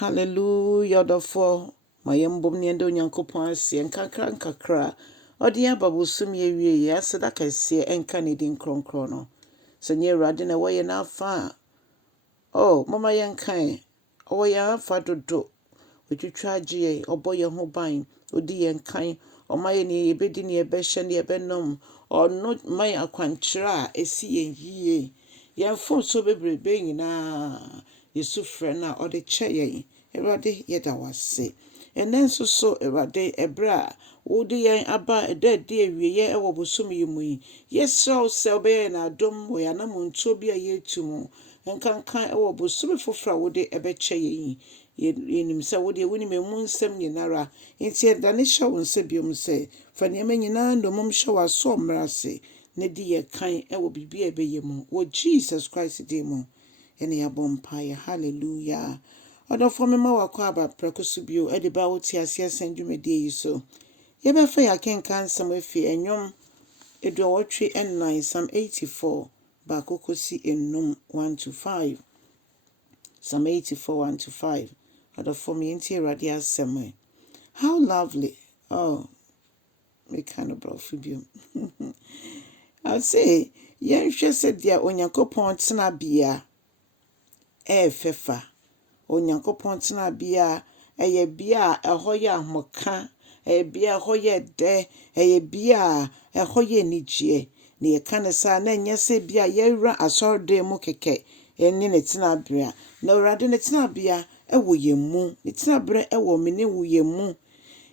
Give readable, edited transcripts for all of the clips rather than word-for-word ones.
Hallelujah, the four. My yambum niendo Nyankopɔn ase nkakra nkakra. Ɔde aba bosom ye wie ya seda kɛse enka ne din kronkron no. Sɛ nye Awurade na wɔyɛ n'afa. Oh, mama yɛnkan. Ɔwɔ yɛn afa dodo. Otwitwa agye, ɔbɔ yɛn ho ban, odi yɛn kan. Ɔma yɛ ne yɛbɛdi ne yɛbɛhyɛ ne yɛbɛnom. Ɔno ma yɛn akwankyerɛ a esi yɛn yie. Yɛn fon so bebrebe nyinaa. Yesu frɛ na ɔde kyɛ yɛn. Awurade yɛda wase. Ɛnɛ nso so Awurade ɛbrɛ a wode yɛn aba ɛda di awieyɛ ɛwɔ bosom yi mu yi. Yɛsrɛ wo sɛ wobɛyɛ na adom wɔ yɛn anamontuo bi a yɛatu mu. Nkankan ɛwɔ bosom foforɔ a wode ɛbɛkyɛ yɛn yi. Yɛnim sɛ wode wonim emu nsɛm nyinara. Nti ɛda ne hyɛ wo nsa biom sɛ fa nneɛma nyinaa ndomom hyɛ w'aso mmara ase. Na di yɛ kan ɛwɔ biribi a ɛbɛyɛ mu. Wɔ Jesus Christ din mu. Ɛne yɛabɔ mpaeɛ. Hallelujah. Ɔdɔfo mema wakɔ aba prɛko so bio ɛde ba wo te aseɛ sɛn dwumadie yi so. Yɛbɛfa yɛakenka nsɛm afi Ndwom aduɔwɔtwe ɛnnan Psalm 84 baako kɔsi Ndwom 1-5. Psalm 84 1-5. Ɔdɔfo me yɛntie Awurade asɛm. How lovely. Oh, me kind of brofo bio. I say, yɛnhwɛ sɛ deɛ Onyankopɔn tena bia ɛfɛfa. Onyankopɔn tena bia ɛyɛ bia ɛhɔ yɛ ahomka, ɛyɛ bia ɛhɔ yɛ dɛ, ɛyɛ bia ɛhɔ yɛ anigyeɛ. Na yɛka ne saa na ɛnyɛ sɛ bia yɛwura asɔredan mu kɛkɛ ɛne ne tenabea. Na Awurade ne tenabea ɛwɔ yɛn mu, ne tenabea ɛwɔ me ne wo yɛn mu.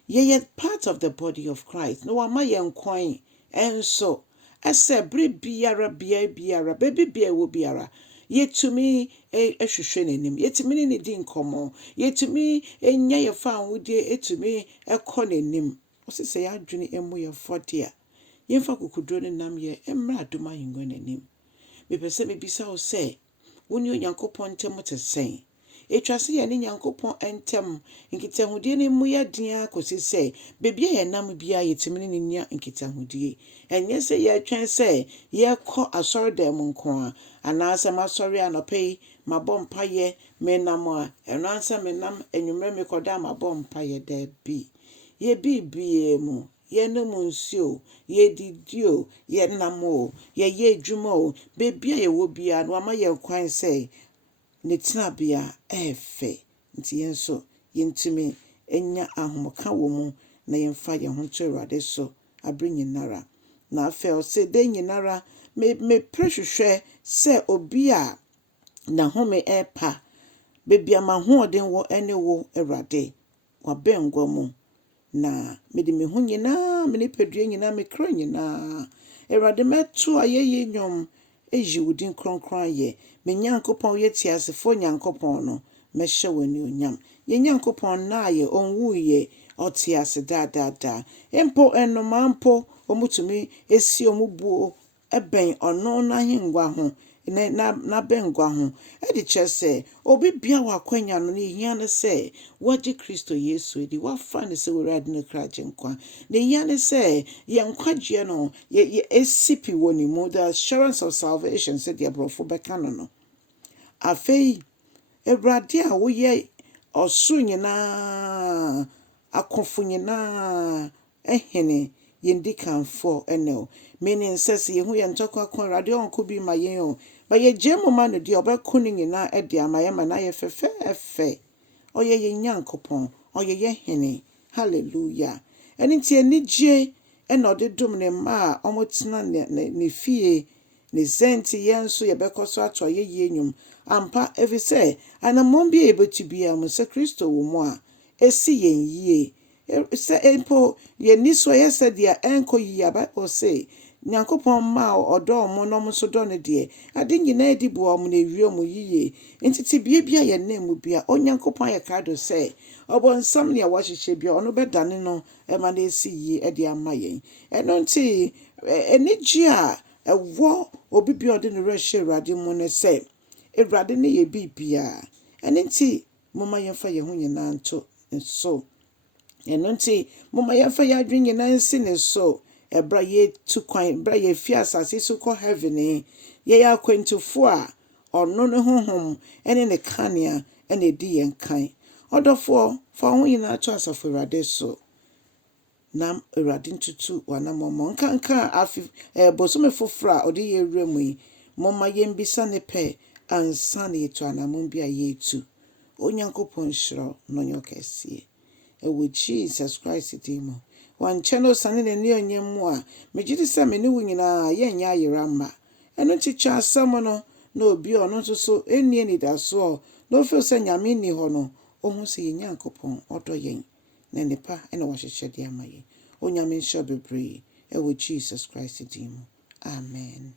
Yɛyɛ part of the body of Christ. Na wama yɛn kwan ɛnso ɛsɛ bere biara baabi bia ɛwɔ biara. Yetumi ehwehwɛ n'anim. Yetumi ne ne di nkɔmmɔ. Yetumi enya yɛ fa anwudie etumi ɛkɔ n'anim. Ɔsɛ sɛ yɛadwene emu yɛ fɔde a. Yɛmfa kokoduro ne nam yɛ mmra adom ahengua n'anim. Mepɛ sɛ mebisa wo sɛ wo ne Onyankopɔn ntam te sɛn. Etwa sɛ yɛ ne Nyankopɔn ntam nkitahodie ne mu yɛ den akɔsi sɛ beebi a yɛnam bia yɛtumi ne nya nkitahodie. Ɛnyɛ sɛ yɛtwɛn sɛ yɛkɔ asɔredan mu nko a anaasɛ masɔre anɔpa yi mabɔ mpaeɛ menam a ɛno ansa menam anwummerɛ mekɔda mabɔ mpaeɛ daabi. Yɛbibie mu yɛnom nsuo, yɛdidio, yɛnam o, yɛyɛ adwuma o, beebi a yɛwɔ bia no wama yɛn kwan sɛ ne tenabea ɛfɛ. Nti yɛn so yɛntumi enya ahomka wɔ mu na yɛmfa yɛn ho to Awurade so abere nyinara. Na afei ɔsɛ de nyinara me prehwehwɛ sɛ obi a na home ɛpa beebi a mahoɔden wɔ ɛne wo Awurade wabɛngwa mu. Na mede me ho nyinaa, me nipadua nyinaa, me kra nyinaa Awurade mɛto ayɛyɛ nnwom eyi wo din kronkron ayɛ. Me Nyankopɔn yɛ tiasefo Nyankopɔn no mɛhyɛ w'ani onyam. Yɛ Nyankopɔn na ayɛ onwuye ɔte ase daadaadaa. Mpo ɛnoma mpo omutumi esi omubuo ɛbɛn ɔno n'ahengua ho na bɛngua ho. Ɛde kyerɛ sɛ obi bia wakwanya no ne hia ne sɛ wagye Kristo Yesu edi wafa ne sɛ Awurade ne kragye nkwa. Ne hia ne sɛ yɛn kwagye no yɛ esipi wɔ ne mu, the assurance of salvation sɛ deɛ brɔfo bɛka no. Afei Awurade a woyɛ ɔsoro nyinaa akofo nyinaa Hene yɛndi kanfo ɛnɛ. Meaning sɛ sɛ yehu yɛn ntɔkwa ko Awurade ɔnko bi ma yɛn o. Ba yɛgye mu ma no deɛ ɔbɛko ne nyinaa ɛde ama yɛn ma na yɛ fɛfɛɛfɛ. Ɔyɛ yɛn Nyankopɔn, ɔyɛ yɛn Hene. Hallelujah. Ɛno nti anigye ɛna ɔde dom ne mma a ɔmotena ne fie ne zenti yɛn so yɛbɛkɔ so ato ayɛyie nnwom. Ampa efisɛ anammɔn bi a yɛbɛtu bia mu sɛ Kristo wɔ mu a esi yɛn yie. Sɛ mpo yɛni so yɛ sɛ deɛ ɛnkɔ yie aba ɔsɛ Nyankopɔn ma ɔdɔ ɔmo na ɔmo so dɔ ne deɛ ade nyinaa di boa ɔmo na ewie ɔmo yie. Nti tibie bia yɛ nan mu bia Onyankopɔn yɛ krado sɛ ɔbɔnsam ne a wɔhyehyɛ bia ɔno bɛdane no ɛma na esi yie ɛde ama yɛn. Ɛno nti anigye a ɛwɔ obi bia ɔde ne rehyɛ Awurade mu ne sɛ Awurade ne yɛ bibia. Ɛno nti moma yɛmfa yɛn ho nyinaa nto nso. Ɛno nti moma yɛmfa yɛadwene nyinaa nsi ne so. Ɛbra yɛtu kwan, bra yɛfi asase so kɔ heaven. Yɛyɛ akwantufo a ɔno ne honhom ɛne ne kanea ɛna edi yɛn kan. Ɔdɔfoɔ fa ho nyinaa to Asafo Awurade so. Nam Awurade ntutu w'anammɔn. Nkanka afi bosome foforɔ a ɔde yɛ wura mu yi. Momma yɛmbisa ne pɛ ansa na yɛtu anammɔn bi a yɛretu. Onyankopɔn hyira no nyɛ kɛseɛ. Ɛwɔ Jesus Christ din mu. Wankyɛ no sane n'ani onyam mu a megye di sɛ me ne wo nyinaa yɛnyɛ ayera mma. Ɛno nti twa asɛm no na obi a ɔno nso so ɛnni anidasoɔ na ɔfeel sɛ Nyame nni hɔ no, ɔhu sɛ yɛn Nyankopɔn ɔdɔ yɛn na nipa ɛna wahyehyɛ de ama yɛn. Onyame nhyɛ bebree ɛwɔ Jesus Christ din mu. Amen.